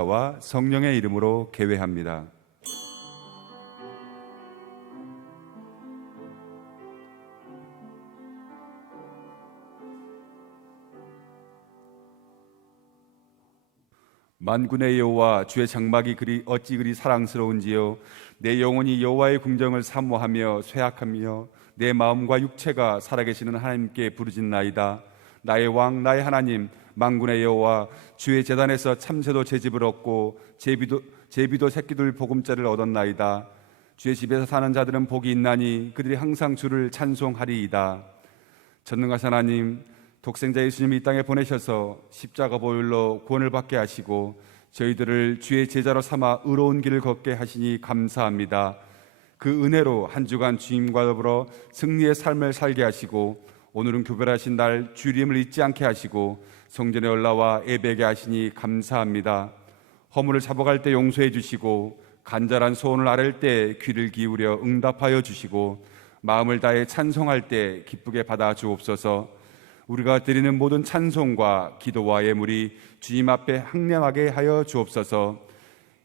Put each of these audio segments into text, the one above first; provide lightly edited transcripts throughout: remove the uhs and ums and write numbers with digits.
와 성령의 이름으로 계회합니다. 만군의 여호와, 주의 장막이 어찌 그리 사랑스러운지요. 내 영혼이 여호와의 궁정을 사모하며 쇠약하며 내 마음과 육체가 살아계시는 하나님께 부르짖나이다. 나의 왕, 나의 하나님, 만군의 여호와, 주의 제단에서 참새도 제 집을 얻고 제비도 새끼들 보금자리를 얻었나이다. 주의 집에서 사는 자들은 복이 있나니 그들이 항상 주를 찬송하리이다. 전능하신 하나님, 독생자 예수님이 이 땅에 보내셔서 십자가 보혈로 구원을 받게 하시고 저희들을 주의 제자로 삼아 의로운 길을 걷게 하시니 감사합니다. 그 은혜로 한 주간 주님과 더불어 승리의 삶을 살게 하시고 오늘은 교별하신 날 주님을 잊지 않게 하시고 성전에 올라와 예배하게 하시니 감사합니다. 허물을 잡아갈 때 용서해 주시고 간절한 소원을 아랠 때 귀를 기울여 응답하여 주시고 마음을 다해 찬송할 때 기쁘게 받아 주옵소서. 우리가 드리는 모든 찬송과 기도와 예물이 주님 앞에 항량하게 하여 주옵소서.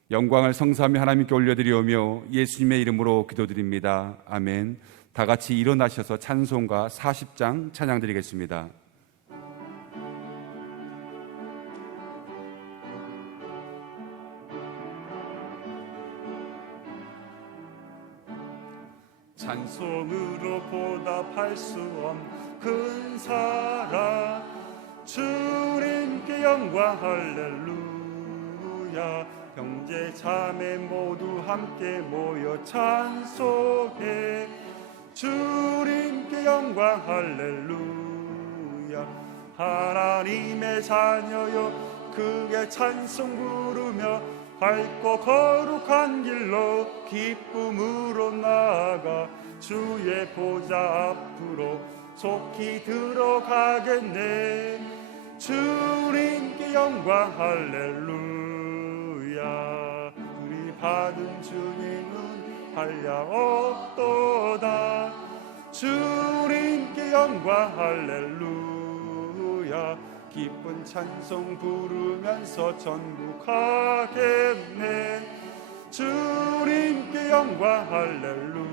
영광을 성삼위 하나님께 올려드리오며 예수님의 이름으로 기도드립니다. 아멘. 다 같이 일어나셔서 찬송가 40장 찬양드리겠습니다. 찬송으로 보답할 수 없는 큰 사랑, 주님께 영광 할렐루야. 형제 자매 모두 함께 모여 찬송해. 주님께 영광 할렐루야. 하나님의 자녀여 크게 찬송 부르며 밝고 거룩한 길로 기쁨으로 나아가 주의 보좌 앞으로 속히 들어가겠네. 주님께 영광 할렐루야. 우리 받은 주님은 한량 없도다. 주님께 영광 할렐루야. 기쁜 찬송 부르면서 천국 가겠네. 주님께 영광 할렐루야.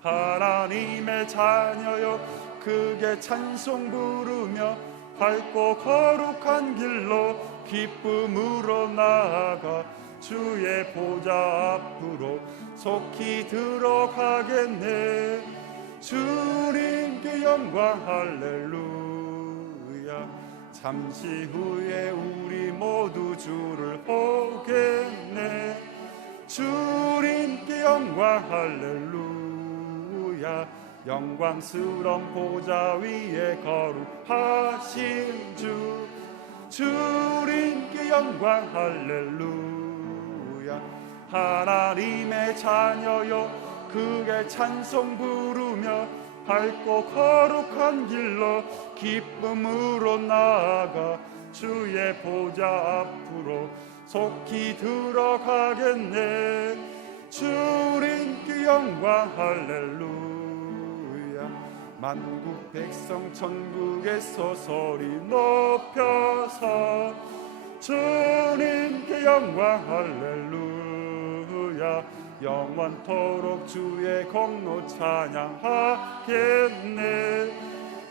하나님의 자녀여 크게 찬송 부르며 밝고 거룩한 길로 기쁨으로 나아가 주의 보좌 앞으로 속히 들어가겠네. 주님께 영광 할렐루야. 잠시 후에 우리 모두 주를 보겠네. 주님께 영광 할렐루야. 영광스러운 보좌 위에 거룩하신 주, 주님께 영광 할렐루야. 하나님의 자녀여 크게 찬송 부르며 밝고 거룩한 길로 기쁨으로 나아가 주의 보좌 앞으로 속히 들어가겠네. 주님께 영광 할렐루야. 만국 백성 천국에서 소리 높여서 주님께 영광 할렐루야. 영원토록 주의 공로 찬양하겠네.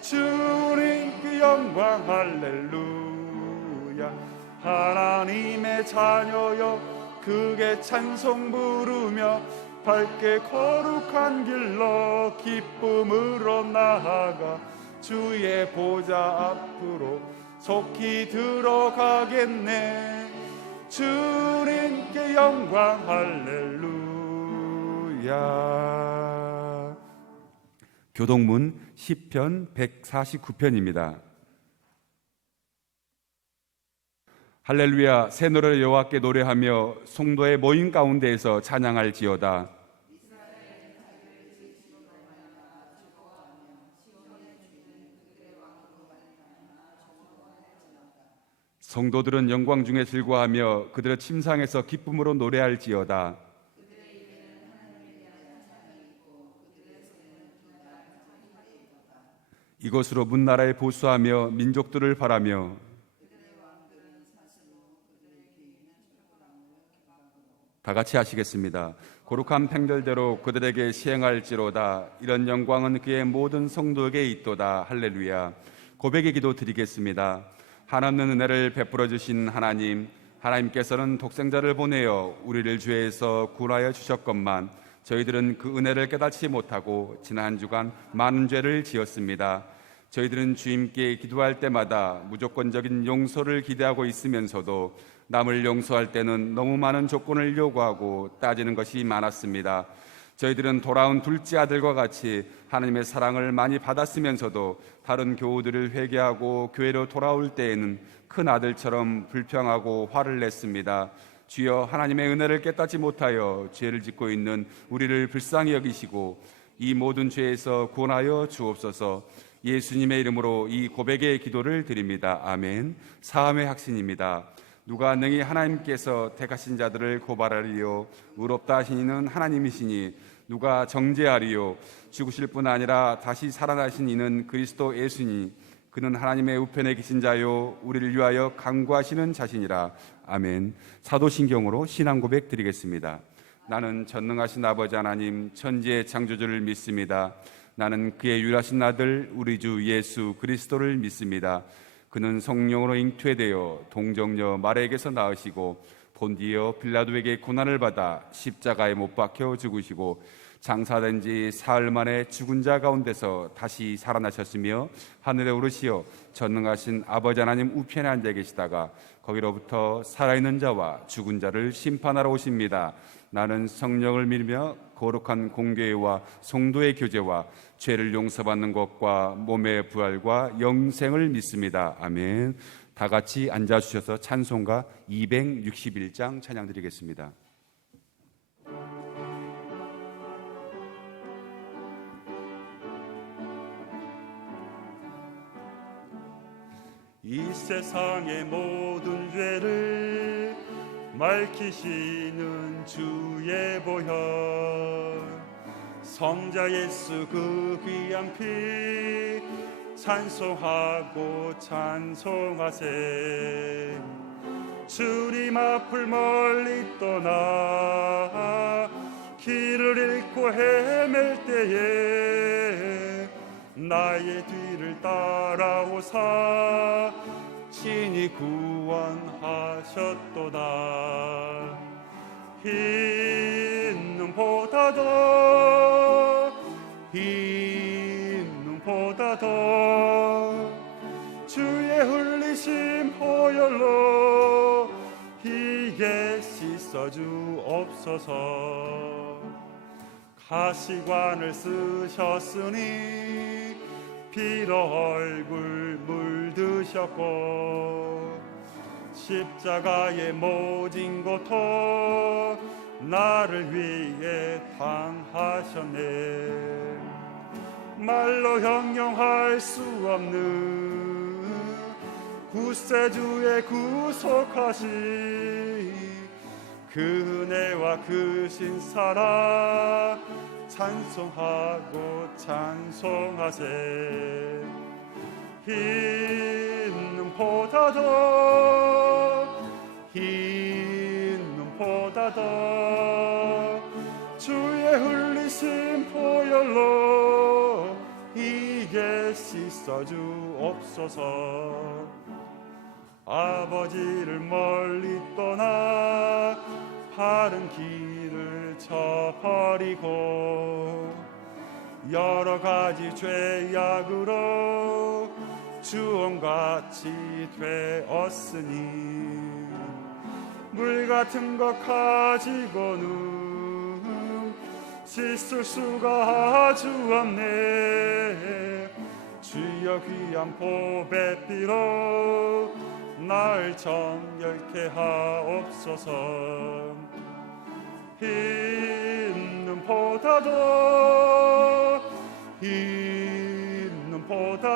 주님께 영광 할렐루야. 하나님의 자녀여 크게 찬송 부르며 밝게 거룩한 길로 기쁨으로 나아가 주의 보좌 앞으로 속히 들어가겠네. 주님께 영광 할렐루야. 교동문 시편 149편입니다. 할렐루야. 새 노래를 여호와께 노래하며 성도의 모임 가운데에서 찬양할지어다. 성도들은 영광 중에 즐거워하며 그들의 침상에서 기쁨으로 노래할지어다. 이것으로 문나라에 보수하며 민족들을 바라며 다 같이 하시겠습니다. 거룩한 팽절대로 그들에게 시행할지로다. 이런 영광은 그의 모든 성도에게 있도다. 할렐루야. 고백의 기도 드리겠습니다. 한없는 은혜를 베풀어 주신 하나님, 하나님께서는 독생자를 보내어 우리를 죄에서 구원하여 주셨건만 저희들은 그 은혜를 깨닫지 못하고 지난 한 주간 많은 죄를 지었습니다. 저희들은 주님께 기도할 때마다 무조건적인 용서를 기대하고 있으면서도 남을 용서할 때는 너무 많은 조건을 요구하고 따지는 것이 많았습니다. 저희들은 돌아온 둘째 아들과 같이 하나님의 사랑을 많이 받았으면서도 다른 교우들을 회개하고 교회로 돌아올 때에는 큰 아들처럼 불평하고 화를 냈습니다. 주여, 하나님의 은혜를 깨닫지 못하여 죄를 짓고 있는 우리를 불쌍히 여기시고 이 모든 죄에서 구원하여 주옵소서. 예수님의 이름으로 이 고백의 기도를 드립니다. 아멘. 사함의 확신입니다. 누가 능히 하나님께서 택하신 자들을 고발하리요? 의롭다 하신 이는 하나님이시니 누가 정죄하리요? 죽으실 뿐 아니라 다시 살아나신 이는 그리스도 예수니 그는 하나님의 우편에 계신 자요 우리를 위하여 간구하시는 자신이라. 아멘. 사도신경으로 신앙 고백 드리겠습니다. 나는 전능하신 아버지 하나님 천지의 창조주를 믿습니다. 나는 그의 유일하신 아들 우리 주 예수 그리스도를 믿습니다. 그는 성령으로 잉태되어 동정녀 마리아에게서 낳으시고 본디어 빌라도에게 고난을 받아 십자가에 못 박혀 죽으시고 장사된 지 사흘 만에 죽은 자 가운데서 다시 살아나셨으며 하늘에 오르시어 전능하신 아버지 하나님 우편에 앉아 계시다가 거기로부터 살아있는 자와 죽은 자를 심판하러 오십니다. 나는 성령을 믿으며 거룩한 공교회와 성도의 교제와 죄를 용서받는 것과 몸의 부활과 영생을 믿습니다. 아멘. 다 같이 앉아주셔서 찬송가 261장 찬양드리겠습니다. 이 세상의 모든 죄를 맑히시는 주의 보혈, 성자 예수 그 귀한 피 찬송하고 찬송하세. 주님 앞을 멀리 떠나 길을 잃고 헤맬 때에 나의 뒤를 따라오사 친히 구원하셨도다. 흰 눈보다 더 주의 흘리신 보혈로 희게 씻어주옵소서. 가시관을 쓰셨으니 피로 얼굴 물드셨고 십자가의 모진 고통 나를 위해 당하셨네. 말로 형용할 수 없는 구세주의 구속하신 그 은혜와 그 신사랑 찬송하고 찬송하세. 흰 눈보다 더 주의 흘리신 보혈로 이게 씻어주옵소서. 아버지를 멀리 떠나 바른 길을 저버리고 여러 가지 죄악으로 주홍같이 되었으니 물 같은 것 가지고는 씻을 수가 아주 없네. 주여 귀한 보배 피로 날 정결케 하옵소서. 흰 눈보다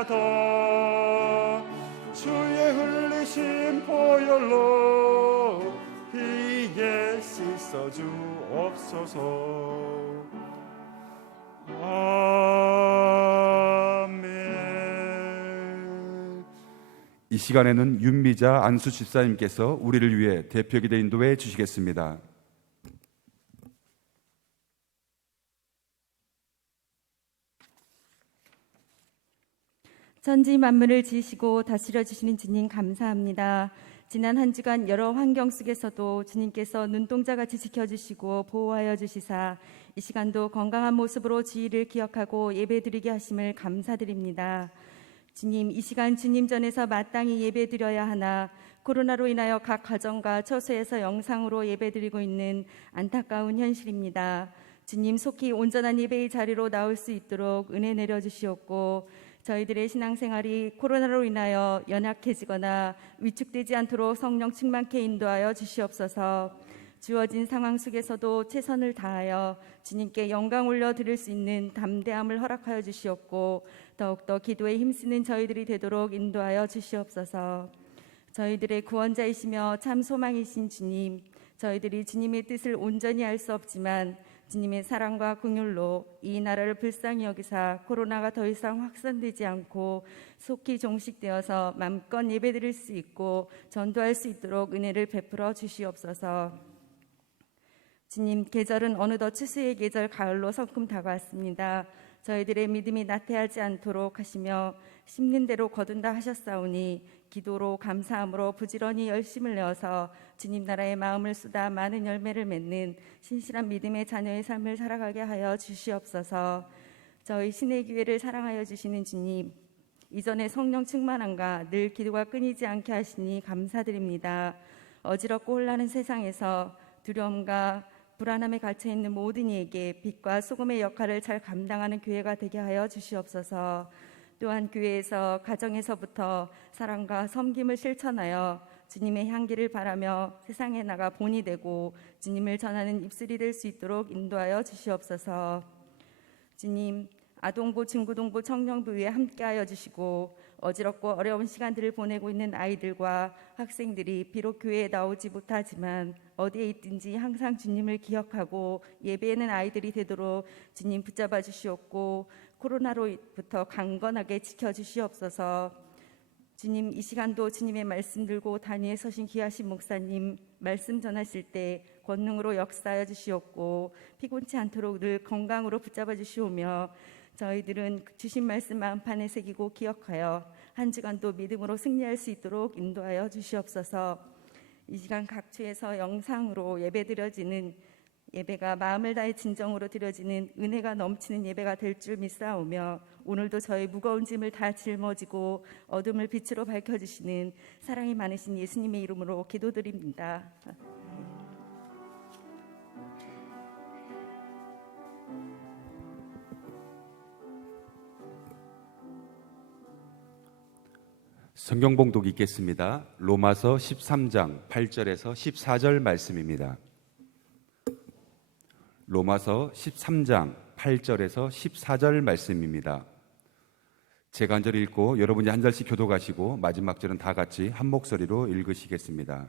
더 주의 흘리신 보혈로 희게 씻어주옵소서. 아멘. 이 시간에는 윤미자 안수 집사님께서 우리를 위해 대표기도 인도해 주시겠습니다. 천지 만물을 지으시고 다스려 주시는 주님 감사합니다. 지난 한 주간 여러 환경 속에서도 주님께서 눈동자같이 지켜주시고 보호하여 주시사 이 시간도 건강한 모습으로 주의를 기억하고 예배드리게 하심을 감사드립니다. 주님, 이 시간 주님 전에서 마땅히 예배드려야 하나 코로나로 인하여 각 가정과 처소에서 영상으로 예배드리고 있는 안타까운 현실입니다. 주님, 속히 온전한 예배의 자리로 나올 수 있도록 은혜 내려주시옵고 저희들의 신앙생활이 코로나로 인하여 연약해지거나 위축되지 않도록 성령 충만케 인도하여 주시옵소서. 주어진 상황 속에서도 최선을 다하여 주님께 영광 올려드릴 수 있는 담대함을 허락하여 주시옵고 더욱더 기도에 힘쓰는 저희들이 되도록 인도하여 주시옵소서. 저희들의 구원자이시며 참 소망이신 주님, 저희들이 주님의 뜻을 온전히 알 수 없지만 주님의 사랑과 긍휼로 이 나라를 불쌍히 여기사 코로나가 더 이상 확산되지 않고 속히 종식되어서 맘껏 예배드릴 수 있고 전도할 수 있도록 은혜를 베풀어 주시옵소서. 주님, 계절은 어느덧 추수의 계절 가을로 성큼 다가왔습니다. 저희들의 믿음이 나태하지 않도록 하시며 심는 대로 거둔다 하셨사오니 기도로 감사함으로 부지런히 열심을 내어서 주님 나라의 마음을 쏟아 많은 열매를 맺는 신실한 믿음의 자녀의 삶을 살아가게 하여 주시옵소서. 저희 신의 교회를 사랑하여 주시는 주님, 이전에 성령 충만함과 늘 기도가 끊이지 않게 하시니 감사드립니다. 어지럽고 혼란한 세상에서 두려움과 불안함에 갇혀있는 모든 이에게 빛과 소금의 역할을 잘 감당하는 교회가 되게 하여 주시옵소서. 또한 교회에서 가정에서부터 사랑과 섬김을 실천하여 주님의 향기를 바라며 세상에 나가 본이 되고 주님을 전하는 입술이 될 수 있도록 인도하여 주시옵소서. 주님, 아동부, 중고등부, 청년부 위에 함께하여 주시고 어지럽고 어려운 시간들을 보내고 있는 아이들과 학생들이 비록 교회에 나오지 못하지만 어디에 있든지 항상 주님을 기억하고 예배하는 아이들이 되도록 주님 붙잡아 주시옵고 코로나로부터 강건하게 지켜주시옵소서. 주님, 이 시간도 주님의 말씀 들고 단위에 서신 귀하신 목사님 말씀 전하실 때 권능으로 역사하여 주시옵고 피곤치 않도록 늘 건강으로 붙잡아 주시오며 저희들은 주신 말씀 마음판에 새기고 기억하여 한 주간도 믿음으로 승리할 수 있도록 인도하여 주시옵소서. 이 시간 각처에서 영상으로 예배드려지는 예배가 마음을 다해 진정으로 드려지는 은혜가 넘치는 예배가 될 줄 믿사오며 오늘도 저의 무거운 짐을 다 짊어지고 어둠을 빛으로 밝혀주시는 사랑이 많으신 예수님의 이름으로 기도드립니다. 성경 봉독 읽겠습니다. 로마서 13장 8절에서 14절 말씀입니다. 로마서 13장 8절에서 14절 말씀입니다. 제가 한 절 읽고 여러분이 한 절씩 교독하시고 마지막 절은 다 같이 한 목소리로 읽으시겠습니다.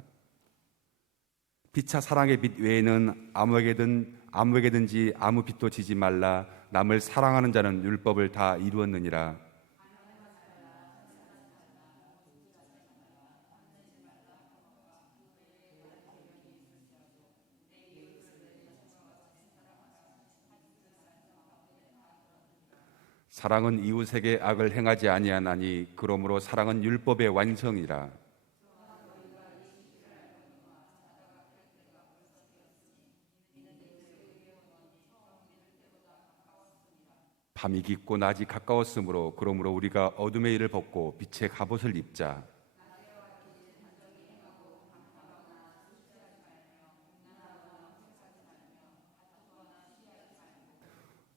피차 사랑의 빛 외에는 아무에게든지 아무 빛도 지지 말라. 남을 사랑하는 자는 율법을 다 이루었느니라. 사랑은 이웃에게 악을 행하지 아니하나니 그러므로 사랑은 율법의 완성이라. 밤이 깊고 낮이 가까웠으므로 그러므로 우리가 어둠의 일을 벗고 빛의 갑옷을 입자.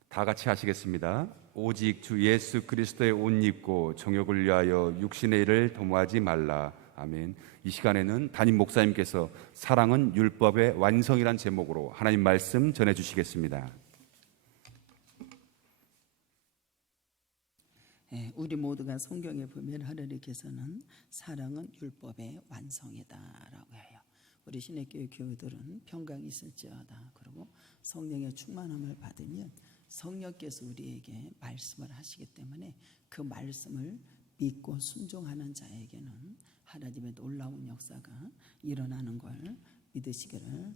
다 같이 하시겠습니다. 오직 주 예수 그리스도의 옷 입고 정욕을 위하여 육신의 일을 도모하지 말라. 아멘. 이 시간에는 담임 목사님께서 사랑은 율법의 완성이란 제목으로 하나님 말씀 전해주시겠습니다. 우리 모두가 성경에 보면 하나님께서는 사랑은 율법의 완성이다라고 해요. 우리 신학교의 교우들은 평강이 있을지어다. 그리고 성령의 충만함을 받으면 성령께서 우리에게 말씀을 하시기 때문에 그 말씀을 믿고 순종하는 자에게는 하나님의 놀라운 역사가 일어나는 걸 믿으시기를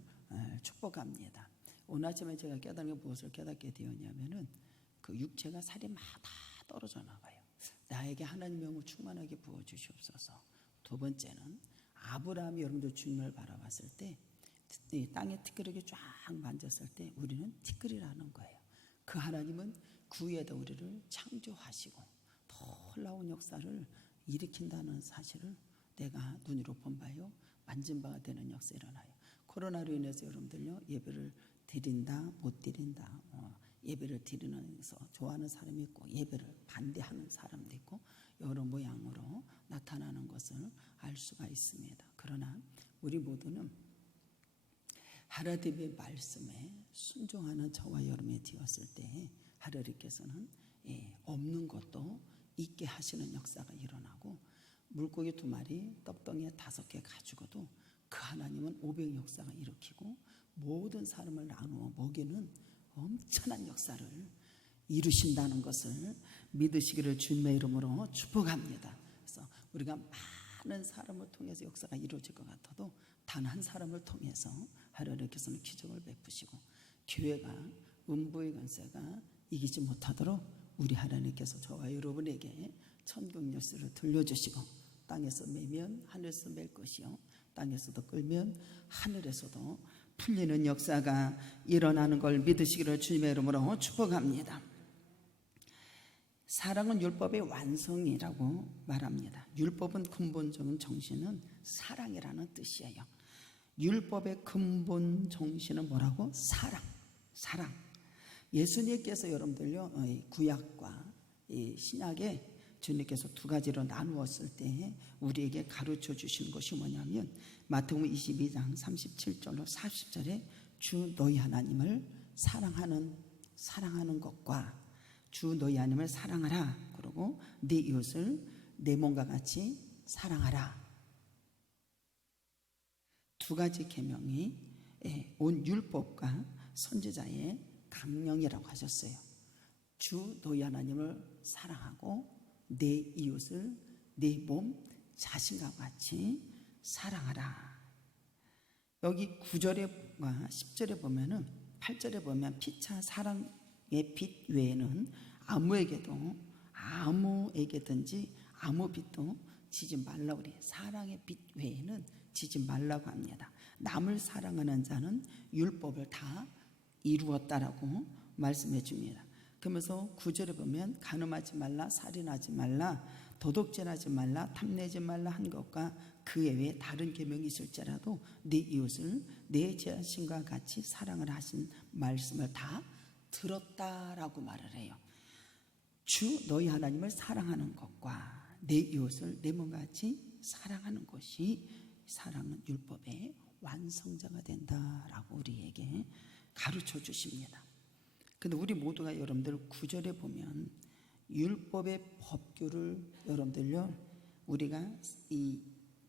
축복합니다. 오늘 아침에 제가 깨달은 게 무엇을 깨닫게 되었냐면은 그 육체가 살이 막 다 떨어져 나가요. 나에게 하나님의 영을 충만하게 부어주시옵소서. 두 번째는 아브라함이 여러분들 주님을 바라봤을 때 이 땅에 티끌에게 쫙 만졌을 때 우리는 티끌이라는 거예요. 그 하나님은 그 위에다 우리를 창조하시고 놀라운 역사를 일으킨다는 사실을 내가 눈으로 본 바요, 만진 바가 되는 역사 일어나요. 코로나로 인해서 여러분들요, 예배를 드린다 못 드린다, 예배를 드리면서 좋아하는 사람이 있고 예배를 반대하는 사람도 있고 여러 모양으로 나타나는 것을 알 수가 있습니다. 그러나 우리 모두는 하나님의 말씀에 순종하는 저와 여러분이 되었을 때 하나님께서는 없는 것도 있게 하시는 역사가 일어나고, 물고기 2마리 떡덩이에 5개 가지고도 그 하나님은 500 역사가 일으키고 모든 사람을 나누어 먹이는 엄청난 역사를 이루신다는 것을 믿으시기를 주님의 이름으로 축복합니다. 그래서 우리가 많은 사람을 통해서 역사가 이루어질 것 같아도 단 한 사람을 통해서 하나님께서는 기적을 베푸시고 교회가 음부의 권세가 이기지 못하도록 우리 하나님께서 저와 여러분에게 천국 열쇠를 들려주시고, 땅에서 매면 하늘에서 맬 것이요 땅에서도 끌면 하늘에서도 풀리는 역사가 일어나는 걸 믿으시기를 주님의 이름으로 축복합니다. 사랑은 율법의 완성이라고 말합니다. 율법은 근본적인 정신은 사랑이라는 뜻이에요. 율법의 근본 정신은 뭐라고? 사랑. 예수님께서 여러분들요, 구약과 신약에 주님께서 2가지로 나누었을 때 우리에게 가르쳐 주시는 것이 뭐냐면 마태복음 22장 37절로 40절에 주 너희 하나님을 사랑하는 것과 주 너희 하나님을 사랑하라, 그리고 네 이웃을 내 몸과 같이 사랑하라, 2가지 계명이 온 율법과 선지자의 강령이라고 하셨어요. 주 너희 하나님을 사랑하고 내 이웃을 내 몸 자신과 같이 사랑하라. 여기 9절과 10절에 보면은, 8절에 보면 피차 사랑의 빛 외에는 아무에게든지 아무 빛도 지지 말라고 그래요. 사랑의 빛 외에는 지지 말라고 합니다. 남을 사랑하는 자는 율법을 다 이루었다라고 말씀해 줍니다. 그러면서 9절에 보면 간음하지 말라, 살인하지 말라, 도둑질하지 말라, 탐내지 말라 한 것과 그 외에 다른 계명이 있을지라도 네 이웃을 내 자신과 같이 사랑을 하신 말씀을 다 들었다라고 말을 해요. 주 너희 하나님을 사랑하는 것과 내 이웃을 내 몸같이 사랑하는 것이 사랑은 율법의 완성자가 된다라고 우리에게 가르쳐 주십니다. 근데 우리 모두가 여러분들 9절에 보면 율법의 법규를 여러분들요, 우리가 이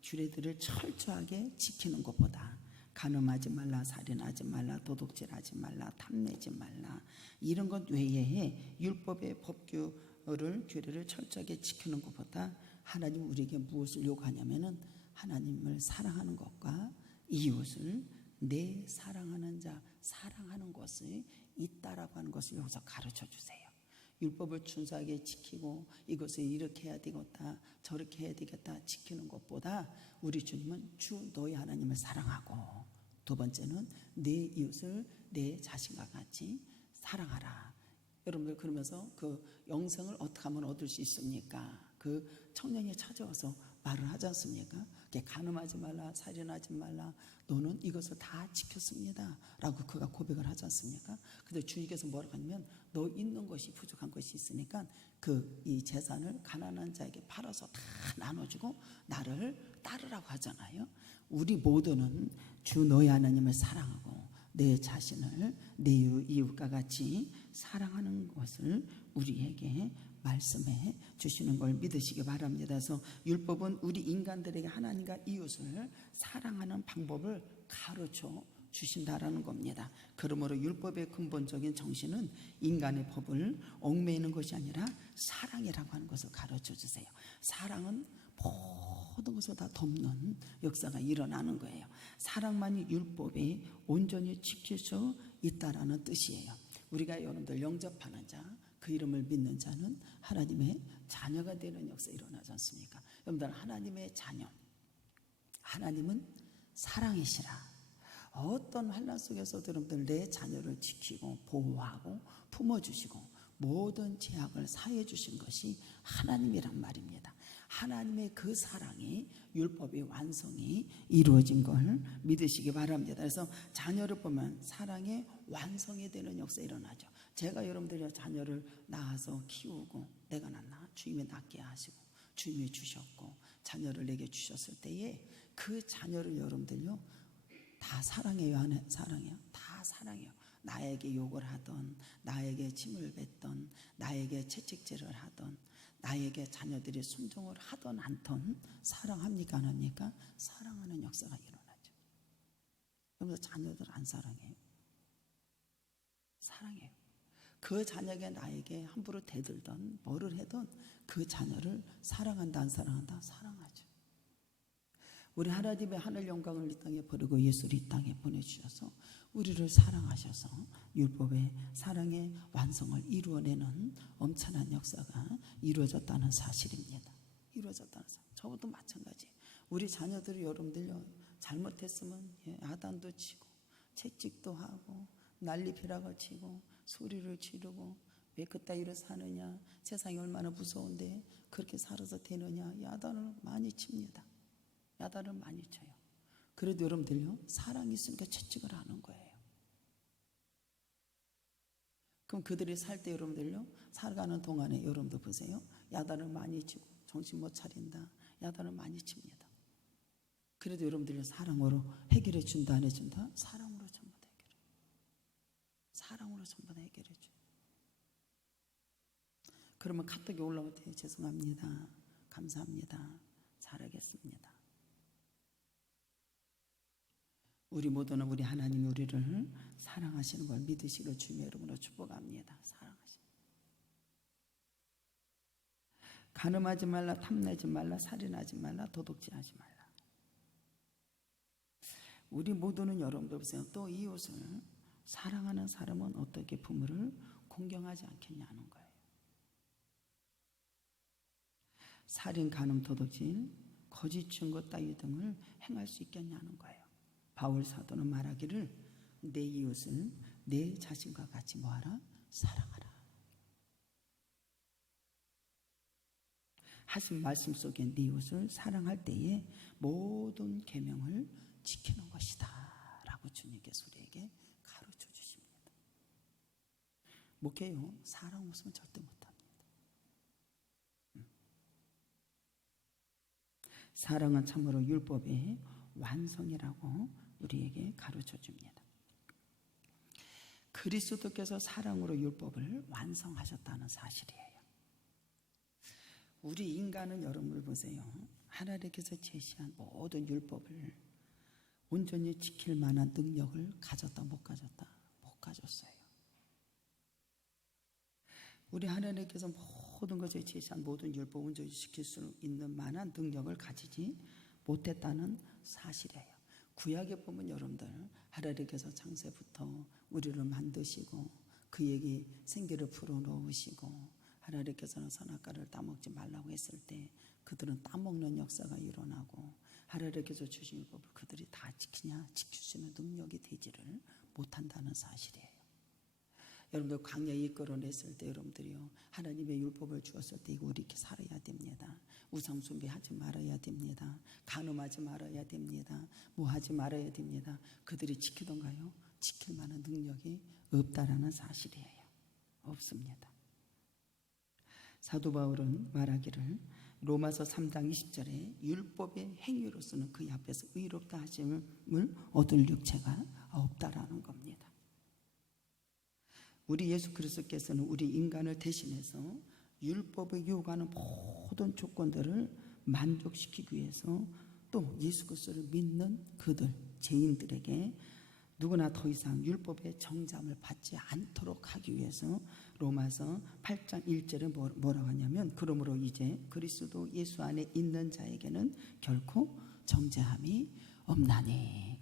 규례들을 철저하게 지키는 것보다 간음하지 말라, 살인하지 말라, 도둑질하지 말라, 탐내지 말라, 이런 것 외에 율법의 법규를 규례를 철저하게 지키는 것보다 하나님 우리에게 무엇을 요구하냐면은 하나님을 사랑하는 것과 이웃을 내 사랑하는 자 사랑하는 것이 있다라고 하는 것을 여기서 가르쳐 주세요. 율법을 준수하게 지키고 이것을 이렇게 해야 되겠다 저렇게 해야 되겠다 지키는 것보다 우리 주님은 주 너희 하나님을 사랑하고, 2번째는 내 이웃을 내 자신과 같이 사랑하라. 여러분들 그러면서 그 영생을 어떻게 하면 얻을 수 있습니까? 그 청년이 찾아와서 말을 하지 않습니까? 간음하지 말라, 살인하지 말라, 너는 이것을 다 지켰습니다 라고 그가 고백을 하지 않습니까? 근데 주님께서 뭐라고 하냐면 너 있는 것이 부족한 것이 있으니까 이 재산을 가난한 자에게 팔아서 다 나눠주고 나를 따르라고 하잖아요. 우리 모두는 주 너희 하나님을 사랑하고 내 자신을 내 이웃과 같이 사랑하는 것을 우리에게 말씀해 주시는 걸 믿으시기 바랍니다. 그래서 율법은 우리 인간들에게 하나님과 이웃을 사랑하는 방법을 가르쳐 주신다라는 겁니다. 그러므로 율법의 근본적인 정신은 인간의 법을 얽매이는 것이 아니라 사랑이라고 하는 것을 가르쳐 주세요. 사랑은 모든 것을 다 덮는 역사가 일어나는 거예요. 사랑만이 율법에 온전히 지킬 수 있다라는 뜻이에요. 우리가 여러분들 영접하는 자, 그 이름을 믿는 자는 하나님의 자녀가 되는 역사 일어나지 않습니까? 여러분들, 하나님의 자녀, 하나님은 사랑이시라. 어떤 환난 속에서도 여러분들 내 자녀를 지키고 보호하고 품어주시고 모든 제약을 사해 주신 것이 하나님이란 말입니다. 하나님의 그 사랑이 율법의 완성이 이루어진 걸 믿으시기 바랍니다. 그래서 자녀를 보면 사랑의 완성이 되는 역사 일어나죠. 제가 여러분들의 자녀를 낳아서 키우고, 내가 낳나? 주님이 낳게 하시고 주님이 주셨고 자녀를 내게 주셨을 때에 그 자녀를 여러분들요 다 사랑해요, 안 해? 사랑해요? 다 사랑해요. 나에게 욕을 하던, 나에게 침을 뱉던, 나에게 채찍질을 하던, 나에게 자녀들이 순종을 하던 않던 사랑합니까, 안 합니까? 사랑하는 역사가 일어나죠. 여러분, 자녀들 안 사랑해요? 사랑해요. 그 자녀가 나에게 함부로 대들던 뭐를 해도 그 자녀를 사랑한다, 안 사랑한다? 사랑하죠. 우리 하나님의 하늘 영광을 이 땅에 버리고 예수를 이 땅에 보내주셔서 우리를 사랑하셔서 율법의 사랑의 완성을 이루어내는 엄청난 역사가 이루어졌다는 사실입니다. 이루어졌다는 사실. 저것도 마찬가지. 우리 자녀들이 여러분들요 잘못했으면 야단도 치고 채찍도 하고 난리피락을 치고 소리를 지르고 왜 그따위로 사느냐, 세상이 얼마나 무서운데 그렇게 살아서 되느냐, 야단을 많이 칩니다. 야단을 많이 쳐요. 그래도 여러분들요 사랑이 있으니까 채찍을 하는 거예요. 그럼 그들이 살 때 여러분들요 살아가는 동안에 여러분들 보세요, 야단을 많이 치고 정신 못 차린다, 야단을 많이 칩니다. 그래도 여러분들요 사랑으로 해결해 준다, 안 해준다? 사랑으로 전부 다 해결해. 사랑으로 전부 다 해결해 줘. 그러면 카톡이 올라올 때 죄송합니다, 감사합니다, 잘하겠습니다. 우리 모두는 우리 하나님이 우리를 사랑하시는 걸 믿으시고 주님의 이름으로 축복합니다. 사랑하시는. 간음하지 말라, 탐내지 말라, 살인하지 말라, 도둑질하지 말라. 우리 모두는 여러분들 보세요. 또 이웃을 사랑하는 사람은 어떻게 부모를 공경하지 않겠냐는 거예요. 살인, 간음, 도둑질, 거짓 증거 따위 등을 행할 수 있겠냐는 거예요. 바울 사도는 말하기를 내 이웃을 내 자신과 같이 뭐하라? 사랑하라. 하신 말씀 속에 네 이웃을 사랑할 때에 모든 계명을 지키는 것이다 라고 주님께서 우리에게 가르쳐 주십니다. 목회요 사랑 없으면 절대 못합니다. 사랑은 참으로 율법의 완성이라고 우리에게 가르쳐 줍니다. 그리스도께서 사랑으로 율법을 완성하셨다는 사실이에요. 우리 인간은 여러분을 보세요. 하나님께서 제시한 모든 율법을 온전히 지킬 만한 능력을 가졌다, 못 가졌다? 못 가졌어요. 우리 하나님께서 모든 것을 제시한 모든 율법 온전히 지킬 수 있는 만한 능력을 가지지 못했다는 사실이에요. 구약에 보면 여러분들 하나님께서 창세부터 우리를 만드시고 그에게 생기를 불어넣으시고 하나님께서는 선악과를 따먹지 말라고 했을 때 그들은 따먹는 역사가 일어나고 하나님께서 주신 율법을 그들이 다 지키냐, 지킬 수 있는 능력이 되지를 못한다는 사실이에요. 여러분들 광야에 이끌어냈을 때 여러분들이요 하나님의 율법을 주었을 때 이거 우리 이렇게 살아야 됩니다. 우상 숭배하지 말아야 됩니다. 간음하지 말아야 됩니다. 뭐 하지 말아야 됩니다. 그들이 지키던가요? 지킬 만한 능력이 없다라는 사실이에요. 없습니다. 사도 바울은 말하기를 로마서 3장 20절에 율법의 행위로서는 그의 앞에서 의롭다 하심을 얻을 육체가 없다라는 겁니다. 우리 예수 그리스도께서는 우리 인간을 대신해서 율법의 요구하는 모든 조건들을 만족시키기 위해서 또 예수 그리스도를 믿는 그들 죄인들에게 누구나 더 이상 율법의 정잠을 받지 않도록 하기 위해서 로마서 8장 1절에 뭐라고 하냐면 그러므로 이제 그리스도 예수 안에 있는 자에게는 결코 정죄함이 없나니.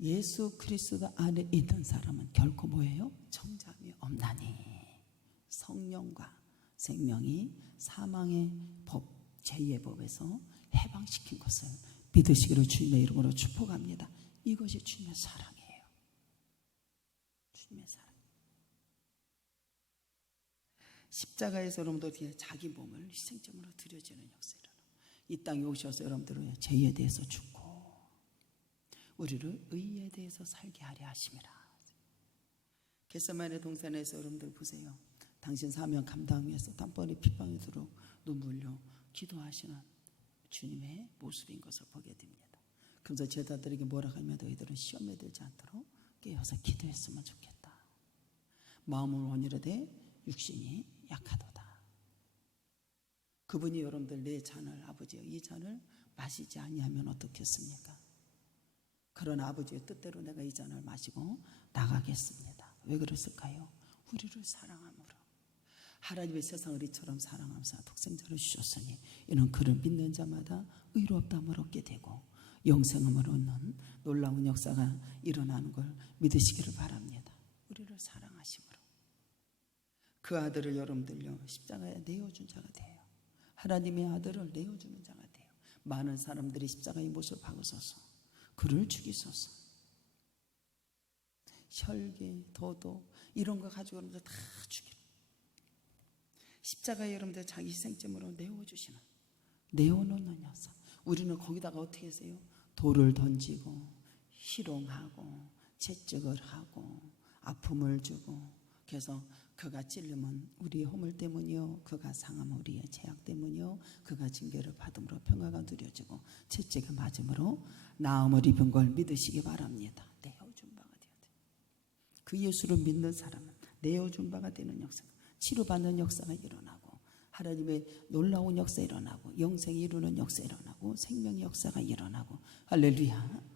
예수 그리스도 안에 있는 사람은 결코 뭐예요? 정죄함이 없나니. 성령과 생명이 사망의 법, 죄의 법에서 해방시킨 것을 믿으시기를 주님의 이름으로 축복합니다. 이것이 주님의 사랑이에요. 주님의 사랑. 십자가에서 여러분들 자기 몸을 희생제물로 드려지는 역사를 이 땅에 오셔서 여러분들의 죄에 대해서 죽고 우리를 의에 대해서 살게 하려 하심이라. 겟세마네 동산에서 여러분들 보세요. 당신 사명 감당 위해서 땀번에 핏방울 들어 눈물 흘려 기도하시는 주님의 모습인 것을 보게 됩니다. 그래서 제자들에게 뭐라 하면 너희들은 시험에 들지 않도록 깨어서 기도했으면 좋겠다. 마음을 원이로되 육신이 약하도다. 그분이 여러분들 내 잔을 아버지여 이 잔을 마시지 아니하면 어떻겠습니까? 그러나 아버지의 뜻대로 내가 이 잔을 마시고 나가겠습니다. 왜 그랬을까요? 우리를 사랑함으로. 하나님의 세상을 이처럼 사랑하면서 독생자를 주셨으니 이는 그를 믿는 자마다 의롭다함을 얻게 되고 영생함을 얻는 놀라운 역사가 일어나는 걸 믿으시기를 바랍니다. 우리를 사랑하심으로 그 아들을 여러분들요 십자가에 내어준 자가 돼요. 하나님의 아들을 내어주는 자가 돼요. 많은 사람들이 십자가의 못을 박으소서 그를 죽이소서. 혈기, 도도 이런 거 가지고 여러분들 다 죽이는 십자가에 여러분들 자기 희생제물로 내어주시는 내어놓는 역사. 우리는 거기다가 어떻게 하세요? 돌을 던지고 희롱하고 채찍을 하고 아픔을 주고 그래서 그가 찔림은 우리의 허물 때문이요 그가 상함은 우리의 죄악 때문이요 그가 징계를 받음으로 평화가 누려지고 채찍에 맞음으로 나음을 입은 걸 믿으시기 바랍니다. 내어준 바가 되어야 돼요. 그 예수를 믿는 사람은 내어준 바가 되는 역사, 치료받는 역사가 일어나고 하나님의 놀라운 역사 일어나고 영생이 이루는 역사 일어나고 생명의 역사가 일어나고 할렐루야.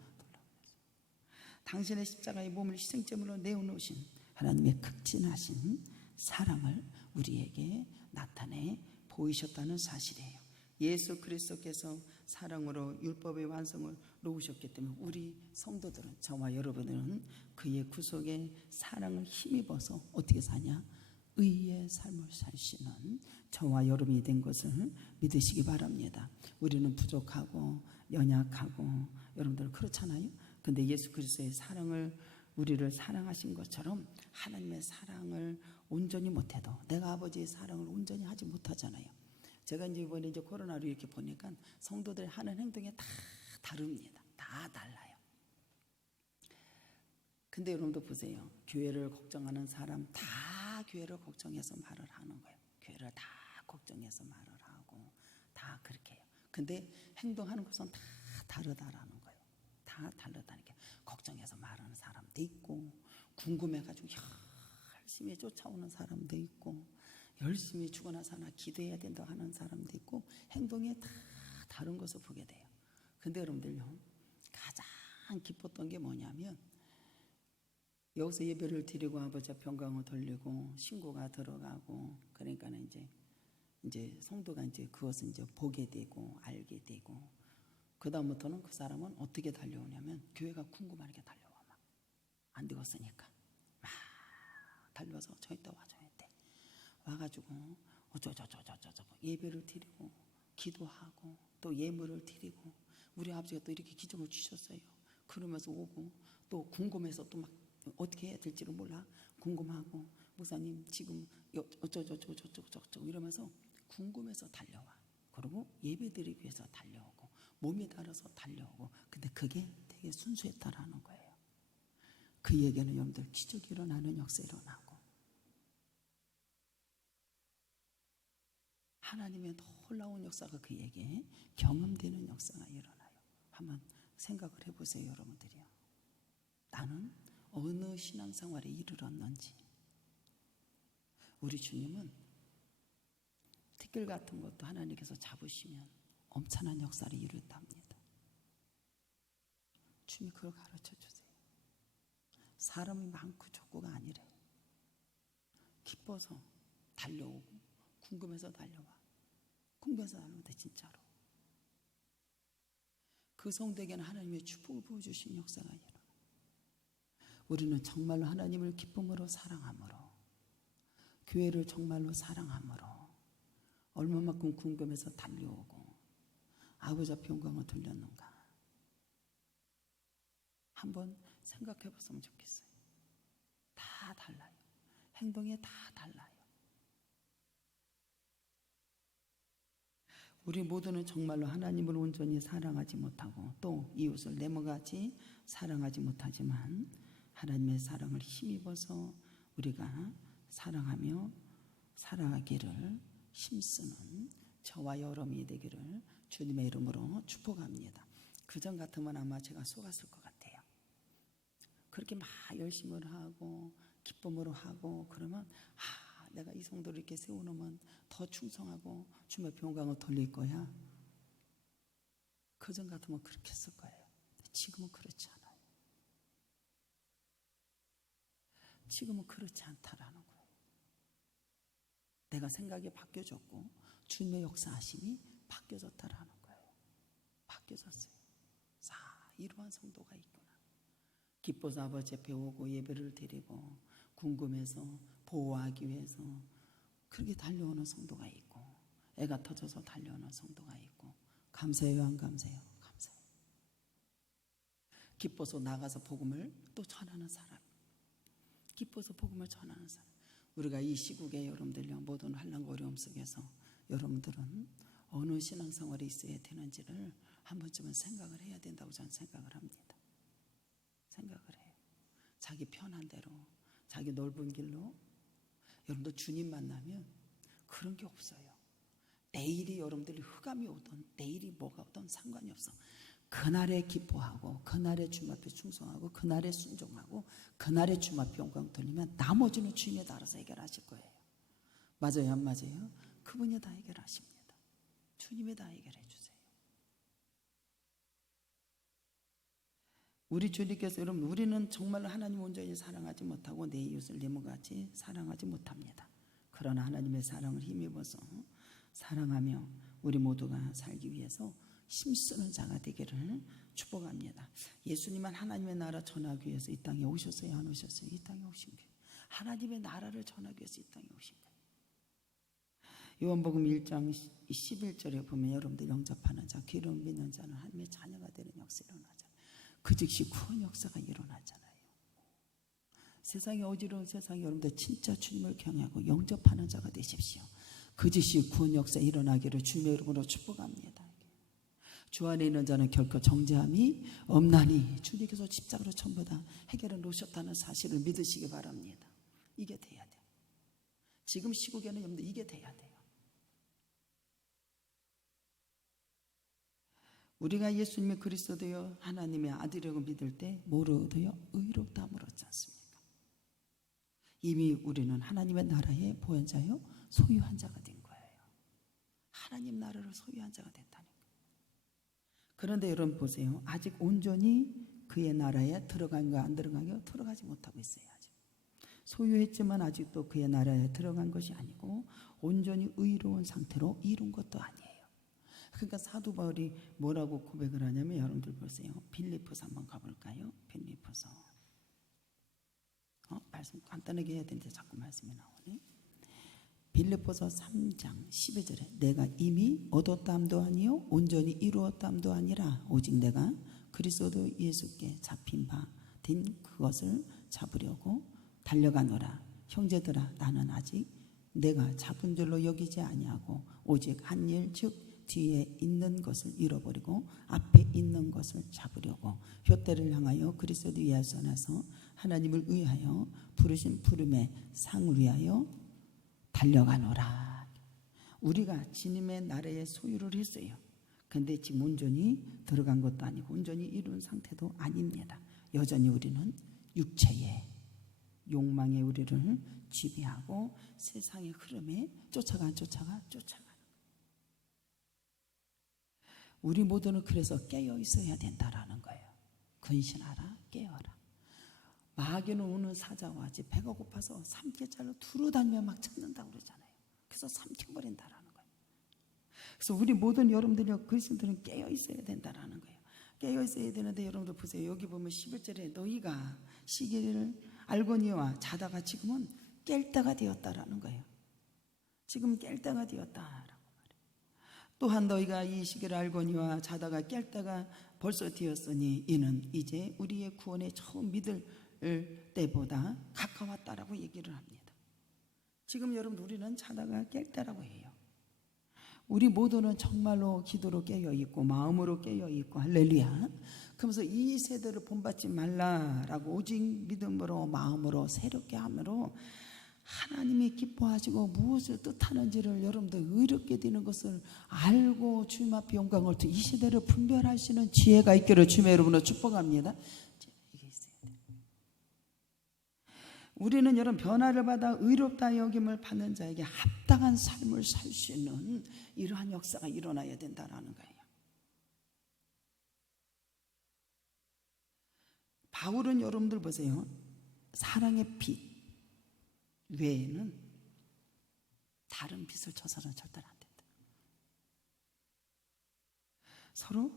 당신의 십자가의 몸을 희생제물로 내어놓으신 하나님의 극진하신 사랑을 우리에게 나타내 보이셨다는 사실이에요. 예수 그리스도께서 사랑으로 율법의 완성을 놓으셨기 때문에 우리 성도들은 저와 여러분들은 그의 구속의 사랑을 힘입어서 어떻게 사냐? 의의 삶을 사시는 저와 여러분이 된 것을 믿으시기 바랍니다. 우리는 부족하고 연약하고 여러분들 그렇잖아요. 근데 예수 그리스도의 사랑을 우리를 사랑하신 것처럼 하나님의 사랑을 온전히 못해도 내가 아버지의 사랑을 온전히 하지 못하잖아요. 제가 이번에 코로나로 이렇게 보니까 성도들이 하는 행동이 다 다릅니다. 다 달라요. 근데 여러분도 보세요. 교회를 걱정하는 사람 다 교회를 걱정해서 말을 하는 거예요. 교회를 다 걱정해서 말을 하고 다 그렇게 해요. 근데 행동하는 것은 다 다르다라는 거예요. 다 다르다는 게 걱정해서 말하는 사람도 있고 궁금해가지고 열심히 쫓아오는 사람도 있고 열심히 죽어나 사나 기도해야 된다 하는 사람도 있고 행동이 다 다른 것을 보게 돼요. 근데 여러분들요 가장 기뻤던 게 뭐냐면 여기서 예배를 드리고 아버지 병강을 돌리고 신고가 들어가고 그러니까는 이제 성도가 이제 그것을 이제 보게 되고 알게 되고 그 다음부터는 그 사람은 어떻게 달려오냐면 교회가 궁금하게 달려와 막 안 되었으니까 막 달려서 저희 때 와 저희 때 와가지고 어쩌저저저저저 예배를 드리고 기도하고 또 예물을 드리고 우리 아버지가 또 이렇게 기적을 주셨어요. 그러면서 오고 또 궁금해서 또 막 어떻게 해야 될지를 몰라 궁금하고 목사님 지금 어쩌저저저저저 이러면서 궁금해서 달려와. 그리고 예배 드리기 위해서 달려오고 몸에 따라서 달려오고 근데 그게 되게 순수했다라는 거예요. 그에게는 여러분들 기적이 일어나는 역사 일어나고 하나님의 놀라운 역사가 그에게 경험되는 역사가 일어나요. 한번 생각을 해보세요. 여러분들이요. 나는 어느 신앙생활에 이르렀는지. 우리 주님은 티끌 같은 것도 하나님께서 잡으시면 엄청난 역사를 이룬답니다. 주님이 그걸 가르쳐 주세요. 사람이 많고 적고가 아니래요. 기뻐서 달려오고 궁금해서 달려와. 궁금해서 달려오는데 진짜로. 그 성도에게는 하나님의 축복을 보여주신 역사가 일어나요. 우리는 정말로 하나님을 기쁨으로 사랑함으로 교회를 정말로 사랑함으로 얼마만큼 궁금해서 달려오고 아버지 앞에 영광을 돌렸는가 한번 생각해 봤으면 좋겠어요. 다 달라요. 행동이 다 달라요. 우리 모두는 정말로 하나님을 온전히 사랑하지 못하고 또 이웃을 내모같이 사랑하지 못하지만 하나님의 사랑을 힘입어서 우리가 사랑하며 살아가기를 힘쓰는 저와 여러분이 되기를 주님의 이름으로 축복합니다. 그전 같으면 아마 제가 속았을 것 같아요. 그렇게 막 열심을 하고 기쁨으로 하고 그러면 내가 이 성도를 이렇게 세워놓으면 더 충성하고 주님의 영광을 돌릴 거야. 그전 같으면 그렇게 했을 거예요. 지금은 그렇지 않아요. 지금은 그렇지 않다라는 거예요. 내가 생각이 바뀌어졌고 주님의 역사하심이 바뀌어졌다라는 거예요. 바뀌어졌어요. 이러한 성도가 있구나. 기뻐서 아버지 앞에 오고 예배를 드리고 궁금해서 보호하기 위해서 그렇게 달려오는 성도가 있고 애가 터져서 달려오는 성도가 있고 감사해요 안 감사해요? 감사해요. 기뻐서 나가서 복음을 또 전하는 사람, 기뻐서 복음을 전하는 사람. 우리가 이 시국에 여러분들이랑 모든 환난과 어려움 속에서 여러분들은 어느 신앙생활에 있어야 되는지를 한 번쯤은 생각을 해야 된다고 저는 생각을 합니다. 생각을 해요. 자기 편한 대로 자기 넓은 길로. 여러분들 주님 만나면 그런 게 없어요. 내일이 여러분들이 흑암이 오든 내일이 뭐가 오든 상관이 없어. 그날에 기뻐하고 그날에 주님 앞에 충성하고 그날에 순종하고 그날에 주님 앞에 영광 돌리면 나머지는 주님에 따라서 해결하실 거예요. 맞아요 안 맞아요? 그분이 다 해결하십니다. 주님이 다 해결해 주세요. 우리 주님께서 여러분 우리는 정말로 하나님 온전히 사랑하지 못하고 내 이웃을 내 몸같이 사랑하지 못합니다. 그러나 하나님의 사랑을 힘입어서 사랑하며 우리 모두가 살기 위해서 힘쓰는 자가 되기를 축복합니다. 예수님은 하나님의 나라 전하기 위해서 이 땅에 오셨어요 안 오셨어요? 이 땅에 오신 거예요. 하나님의 나라를 전하기 위해서 이 땅에 오신 거예요. 요한복음 1장 11절에 보면 여러분들 영접하는 자 기름 믿는 자는 하나님의 자녀가 되는 역사 일어나잖아요. 그 즉시 구원 역사가 일어나잖아요. 세상에 어지러운 세상에 여러분들 진짜 주님을 경외하고 영접하는 자가 되십시오. 그 즉시 구원 역사 일어나기를 주님의 이름으로 축복합니다. 주 안에 있는 자는 결코 정죄함이 없나니 주님께서 십자가로 전부 다 해결해 놓으셨다는 사실을 믿으시기 바랍니다. 이게 돼야 돼요. 지금 시국에는 여러분들 이게 돼야 돼요. 우리가 예수님의 그리스도요 하나님의 아들이라고 믿을 때 뭐로 얻어요? 의롭다함을 얻지 않습니까? 이미 우리는 하나님의 나라의 보현자요 소유한 자가 된 거예요. 하나님 나라를 소유한 자가 됐다는 거예요. 그런데 여러분 보세요. 아직 온전히 그의 나라에 들어간가 안 들어간가 들어가지 못하고 있어요. 아직 소유했지만 아직도 그의 나라에 들어간 것이 아니고 온전히 의로운 상태로 이룬 것도 아니에요. 그러니까 사도 바울이 뭐라고 고백을 하냐면 여러분들 보세요. 빌립보서 한번 가볼까요? 빌립보서 말씀 간단하게 해야 되는데 자꾸 말씀이 나오네. 빌립보서 3장 12절에 내가 이미 얻었다함도 아니요 온전히 이루었다함도 아니라 오직 내가 그리스도 예수께 잡힌 바 된 그것을 잡으려고 달려가노라. 형제들아 나는 아직 내가 잡은 줄로 여기지 아니하고 오직 한 일 즉 뒤에 있는 것을 잃어버리고 앞에 있는 것을 잡으려고 푯대를 향하여 그리스도 예수 안에서 하나님을 위하여 부르신 부름의 상을 위하여 달려가노라. 우리가 주님의 나라의 소유를 했어요. 근데 지금 온전히 들어간 것도 아니고 온전히 이룬 상태도 아닙니다. 여전히 우리는 육체의 욕망에 우리를 지배하고 세상의 흐름에 쫓아가. 우리 모두는 그래서 깨어 있어야 된다라는 거예요. 근신하라, 깨어라. 마귀는 오는 사자와 같이 배가 고파서 삼켜자로 두루 다니며 막 찾는다고 그러잖아요. 그래서 삼켜버린다라는 거예요. 그래서 우리 모든 여러분들이 그리스도인들은 깨어 있어야 된다라는 거예요. 깨어 있어야 되는데 여러분들 보세요. 여기 보면 11절에 너희가 시기를 알거니와 자다가 지금은 깰 때가 되었다라는 거예요. 지금 깰 때가 되었다라고 말해요. 또한 너희가 이 시기를 알거니와 자다가 깰 때가 벌써 되었으니 이는 이제 우리의 구원에 처음 믿을 때보다 가까웠다라고 얘기를 합니다. 지금 여러분 우리는 자다가 깰 때라고 해요. 우리 모두는 정말로 기도로 깨어있고 마음으로 깨어있고 할렐루야. 그러면서 이 세대를 본받지 말라라고 오직 믿음으로 마음으로 새롭게 함으로 하나님이 기뻐하시고 무엇을 뜻하는지를 여러분들 의롭게 되는 것을 알고 주님 앞에 영광을 이 시대를 분별하시는 지혜가 있기를 주님의 이름으로 축복합니다. 이게 있어야 돼요. 우리는 여러분 변화를 받아 의롭다 여김을 받는 자에게 합당한 삶을 살 수 있는 이러한 역사가 일어나야 된다는 거예요. 바울은 여러분들 보세요. 사랑의 빛 외에는 다른 빛을 쳐서는 절대로 안 된다. 서로